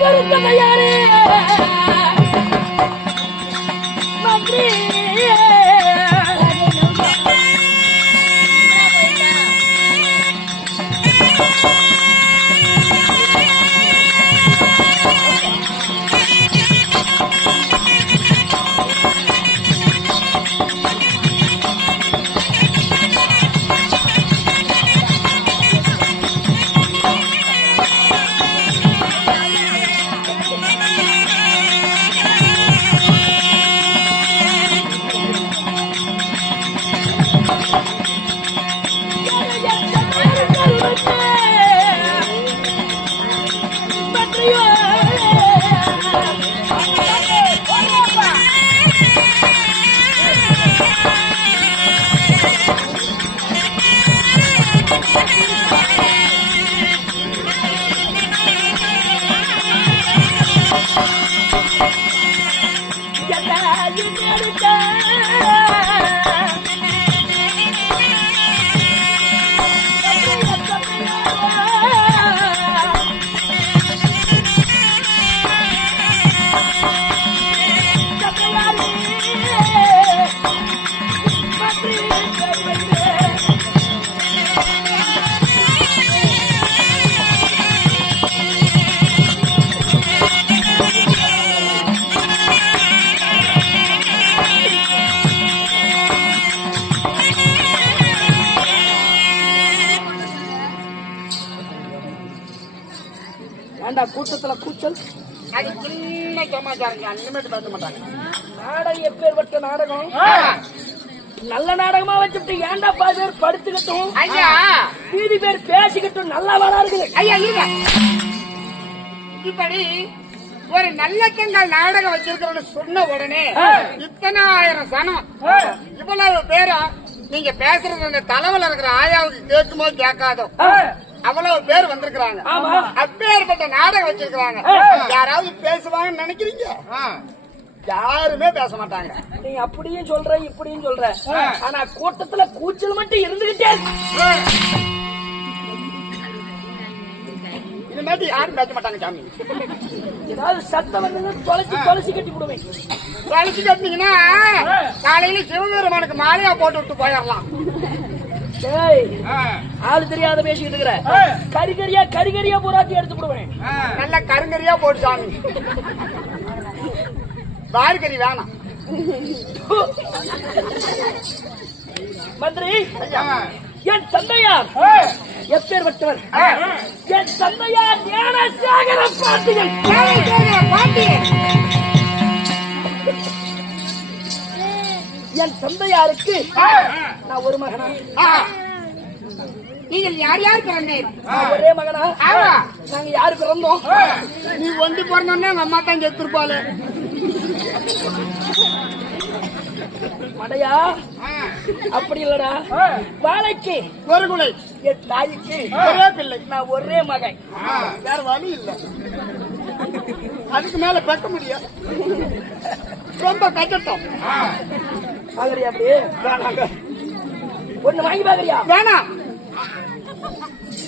தயாரே மந்திரி கூட்டத்துல கூச்சல் அது சின்ன சமாச்சாரம் அன்னிமேட்டு பேச மாட்டாங்க. நாடகம் எப்பேற்பட்ட நாடகம்? நல்ல நாடகமா வச்சுட்டு ஏன்டா பாதி பேர் படுத்துக்கிட்டும் ஐயா மீதி பேர் பேசிக்கிட்டும் நல்லா வரா இருக்குது. ஐயா இருங்க, இப்படி ஒரு நல்ல பெண்கள் நாடகம் வச்சிருக்கிறோன்னு சொன்ன உடனே இத்தனை ஆயிரம் சனம் இவ்வளவு பேரா நீங்க பேசுறது அந்த தலைவல இருக்கிற ஆயாவுக்கு கேட்குமோ கேட்காதோ அவ்வளவு பேர் வந்திருக்கிறாங்க. அப்பேற்பட்ட நாடகம் வச்சிருக்கிறாங்க. யாராவது பேசுவாங்கன்னு நினைக்கிறீங்க? யாருமே பேச மாட்டாங்க. நீ அப்படியும் சொல்ற இப்படியும் சொல்ற, ஆனா கூட்டத்துல கூச்சல் மட்டும் இருந்துகிட்டே இந்த மாதிரி யாரும் பேச மாட்டாங்க சாமி. ஏதாவது சத்தம் வந்து தொலைச்சி கட்டி விடுவேன். தொலைச்சி கட்டினீங்கன்னா காலையில சிவபெருமானுக்கு மாலையா போட்டு விட்டு போயிடலாம். ஆளு தெரியாத பேசிட்டு இருக்கிற கரிகரியா பூராத்தி எடுத்து விடுவேன். நல்ல கருங்கரியா போட்டு சாமி. வாரிக்கறி வேணாம். மந்திரி என் தந்தையார் எப்பேற்பட்டவர்? என் தந்தையார் ஞானசாகர பாண்டியன். என் தந்தையாருக்கு நான் ஒரு மகனா? நீங்கள் யார் யார் பிறந்தீர்? ஒரே மகனா? நாங்க யாரு பிறந்தோம்? நீ ஒண்டி பிறந்தோன்னே உங்க அம்மா தான் செத்துருப்பாளு. மடையா அப்படி இல்லடா. வாழைக்கு ஒரு குலை, என் தாய்க்கு ஒரே பிள்ளை. நான் ஒரே மகன். வேற வழி இல்ல, அதுக்கு மேல பெக்க முடியாது. ரொம்ப கஷ்டம். பாக்குறியா? அப்படியே ஒண்ணு வாங்கி பாக்குறியா? வேணாம்.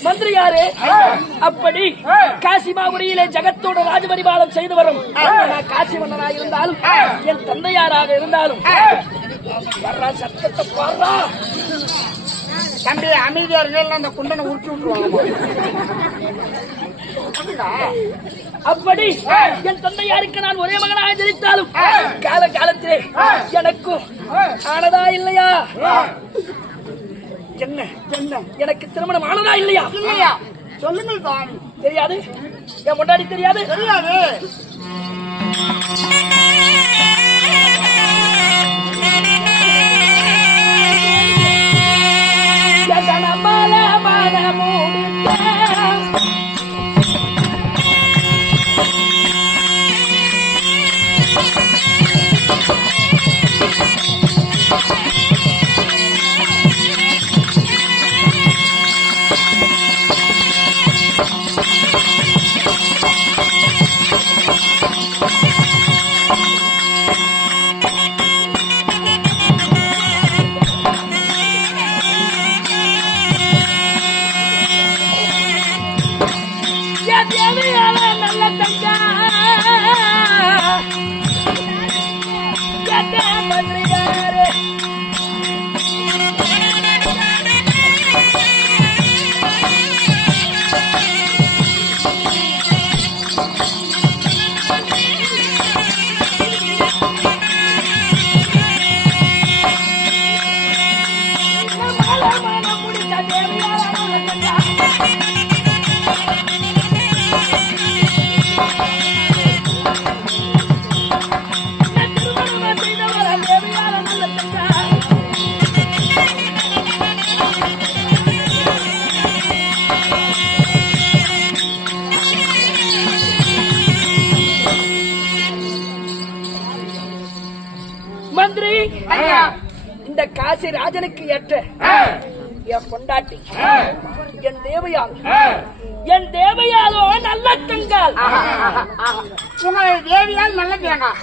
மந்திரி யாரு? அப்படி காசிமாபுரியிலே ஜகத்தோட ராஜபரிபாலம் செய்து வரும் காசி மன்னனாக இருந்தாலும் என் தந்தையாராக இருந்தாலும் வர்றா சத்தத்தை பாடுறா. தம்பி அமைதியா இருங்க, அந்த குண்டனை உருட்டி விட்டுருவாங்க. அப்படி என் தந்தையாருக்கு நான் ஒரே மகனாக ஜனித்தாலும் கால காலத்திலே எனக்கும் ஆனதா இல்லையா? என்ன என்ன எனக்கு திருமணம் ஆனதா இல்லையா? இல்லையா? சொல்லுங்கள் சாமி. தெரியாது? என் முன்னாடி தெரியாது? தெரியாது. மந்திரி, இந்த காசி ராஜனுக்கு ஏற்ற என் பொண்டாட்டி என் தேவையாலோ நல்ல தங்கால். உங்களுடைய தேவியால் நல்ல தேங்காய்.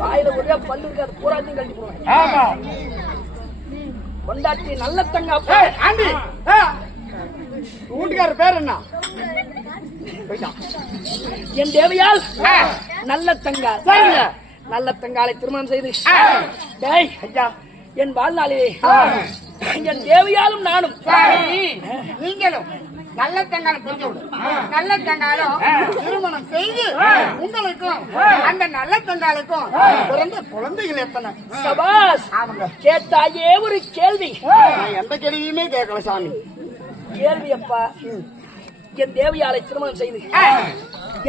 வாயில ஒரே பல்லு இருக்காது, பூராத்தையும் கட்டி போடுவேன். பொண்டாட்டி நல்ல தங்கா. ஆண்டி, வீட்டுக்காரர் பேர் என்ன? என் தேவையால் நல்ல தங்கால். நல்ல தங்காலை திருமணம் செய்து என் வாழ்நாளிலே என் தேவையாலும் நானும் நீங்களும் நல்ல தங்காலம் புரிஞ்சு விடு. நல்ல தங்காலம் திருமணம் செய்து உங்களுக்கும் அந்த நல்ல தங்காலுக்கும் பிறந்த குழந்தைகள் எத்தனை? சபாஸ். கேட்டாயே ஒரு கேள்வி. எந்த கேள்வியுமே கேட்கல சாமி. கேள்வி அப்பா, என் தேவையாலை திருமணம் செய்து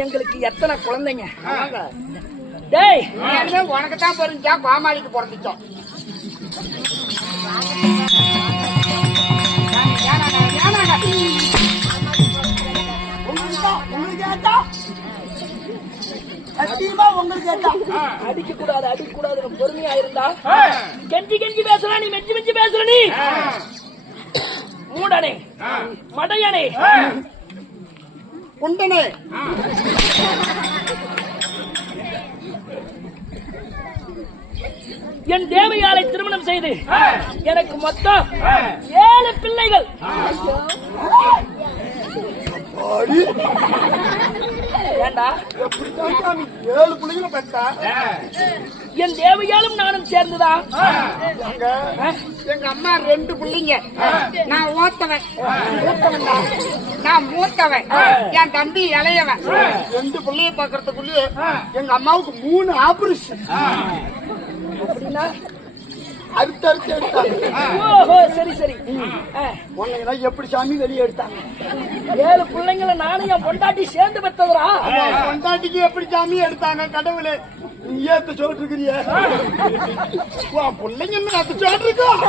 எங்களுக்கு எத்தனை குழந்தைங்க? டேய், உனக்கு தான் புரிஞ்சா கோமாளிக்கு பிறந்துச்சோம். அடிக்க கூடாது, அடிக்க கூடாது. பொறுமையா இருந்தா கெஞ்சி கெஞ்சி பேசுற நீ, மெஞ்சி மெஞ்சி பேசுற நீ. மூடனே, மடையனே, குண்டனே, என் தேவையாலை திருமணம் செய்து எனக்கு மொத்தம் 7 பிள்ளைகள். ஏண்டா 7 பிள்ளைகளை பெற்றா? என் தேவையாலும் நானும் சேர்ந்துதான். எங்க அம்மா 2 பிள்ளைங்க. நான் ஓத்தவன், நான் மூத்தவன், என் தம்பி இளையவன். 2 பிள்ளைய பாக்குறதுக்குள்ளே எங்க அம்மாவுக்கு 3 ஆபரேஷன். அப்படின்னா அடுத்தடுத்து எடுத்தாங்க. ஓஹோ, சரி சரி. உன்னை எப்படி சாமி வெளியே எடுத்தாங்க? 7 பிள்ளைங்களை நானும் என் பொண்டாட்டி சேர்ந்து பெற்றதுரா. பொண்டாட்டிக்கு எப்படி சாமி எடுத்தாங்க? கடவுளே, நீ ஏத்து சொல்லிருக்கிறிய பிள்ளைங்க அது சொல்லிருக்கோம்.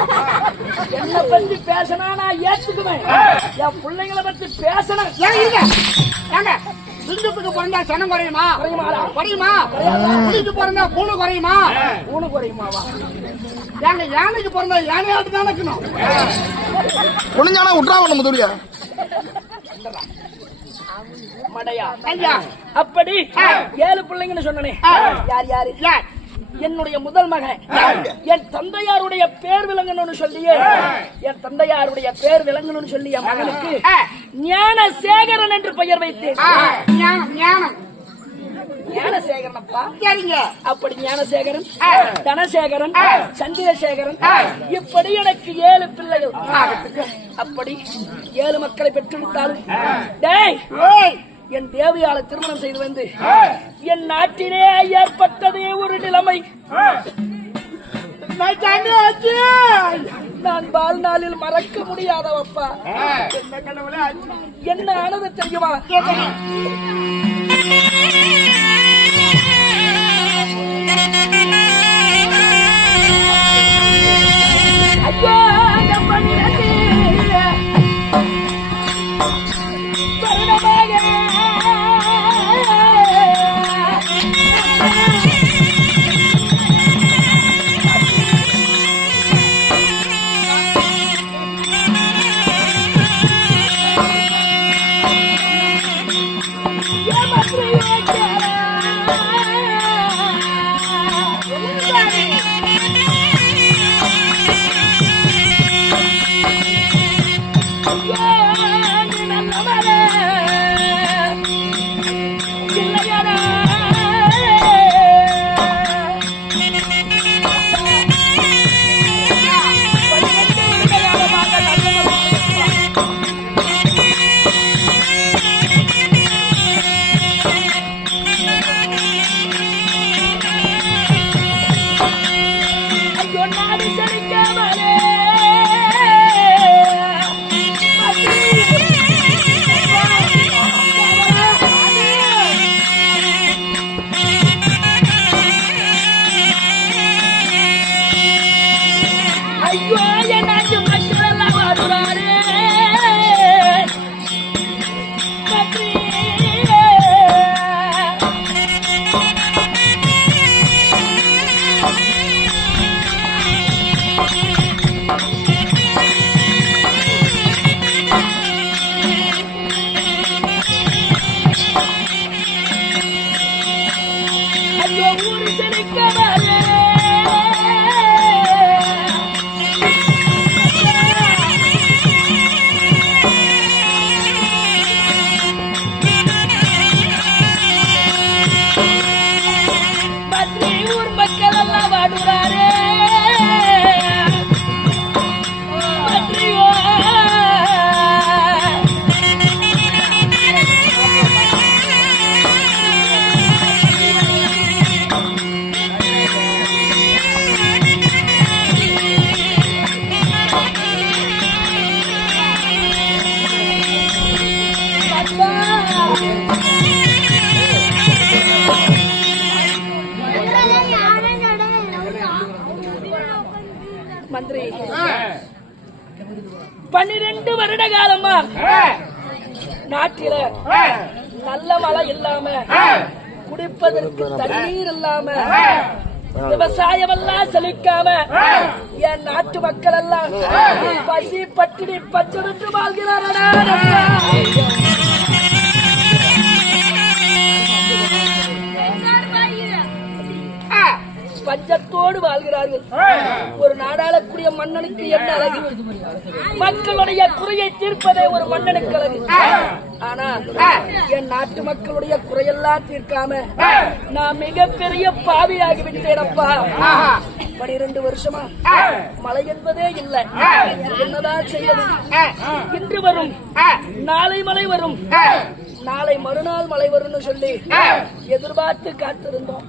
என்ன பத்தி பேசினா நான் ஏத்துக்குவேன். என் பிள்ளைங்களை பத்தி பேசணும். சிங்கத்துக்கு பிறந்தா சனம் குறையுமா? குறையுமா? புலிக்கு பிறந்தா பூனை குறையுமா? பூனை குறையுமாவா? யானைக்கு பிறந்தா யானையாட்டு தான் இருக்கணும். குனிஞ்சானா விட்டுறாங்க முதலியா மடையா ஐயா. அப்படி 7 பிள்ளைங்கன்னு சொன்னனே, யார் யாரு? என்னுடைய முதல் மகன் என் தந்தையாருடைய பேர் விளங்கணும்னு சொல்லியே, என் தந்தையாருடைய பேர் விளங்கணும்னு சொல்லி என் மகனுக்கு ஞானசேகரன் என்று பெயர் வைத்தேன். ஞானசேகரன் அப்பா. சரிங்க. அப்படி ஞானசேகரன், தனசேகரன், சந்திரசேகரன், இப்படி எனக்கு 7 பிள்ளைகள். அப்படி 7 மக்களை பெற்றெடுத்தாலும் என் தேவையால திருமணம் செய்து வந்து என் நாட்டிலே ஏற்பட்டதே ஒரு நிலைமை. நான் வாழ்நாளில் மறக்க முடியாதவப்பா. என்ன ஆனது தெரியுமா? ஐயோ, 12 வருட காலமா நாட்டில நல்ல மழை இல்லாம குடிப்பதற்கு தண்ணீர் இல்லாம விவசாயம் எல்லாம் செழிக்காம என் நாட்டு மக்கள் எல்லாம் பசி பட்டினி பச்சரித்து வாழ்கிறார்கள். பஞ்சத்தோடு வாழ்கிறார்கள். ஒரு நாடாளக்கூடிய மன்னனுக்கு என்ன அழகு? மக்களுடைய குறையை தீர்ப்பதே ஒரு மன்னனுக்கு அழகு. ஆனா என் நாட்டு மக்களுடைய குறையெல்லாம் தீர்க்காம நான் மிகப்பெரிய பாவியாகி விட்டேனப்பா. 12 வருஷமா மழை என்பதே இல்லை. என்னதான் செய்வது? இன்று வரும், நாளை மழை வரும், நாளை மறுநாள் மழை வரும்னு சொல்லி எதிர்பார்த்து காத்திருந்தோம்.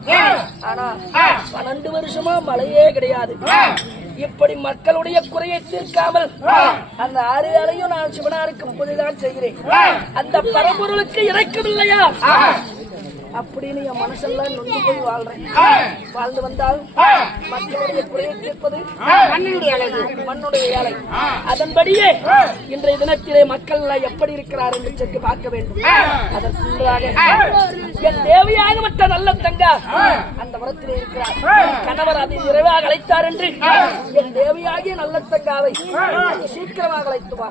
ஆனா 12 வருஷமா மழையே கிடையாது. இப்படி மக்களுடைய குறையை தீர்க்காமல் அந்த 6 வேளையும் நான் சிவனாருக்கு பூஜைதான் செய்கிறேன். அந்த பரம்பொருளுக்கு இறக்கவில்லையா அப்படின்னு என் மனசெல்லாம் நொந்து போய் வாழ்றேன். வாழ்ந்து வந்தால் மக்களுடைய குறையை தீர்ப்பது மண்ணுடைய வேலை. அதன்படியே இன்றைய தினத்திலே மக்கள் எப்படி இருக்கிறார் என்று சென்று பார்க்க வேண்டும். அதற்குள்ளாக என் தேவையாகப்பட்ட நல்ல தங்கா அந்த மரத்திலே இருக்கிறார். கணவர் அதை நிறைவாக அழைத்தார் என்று என் தேவையாகிய நல்ல தங்காவை சீக்கிரமாக அழைத்து வா.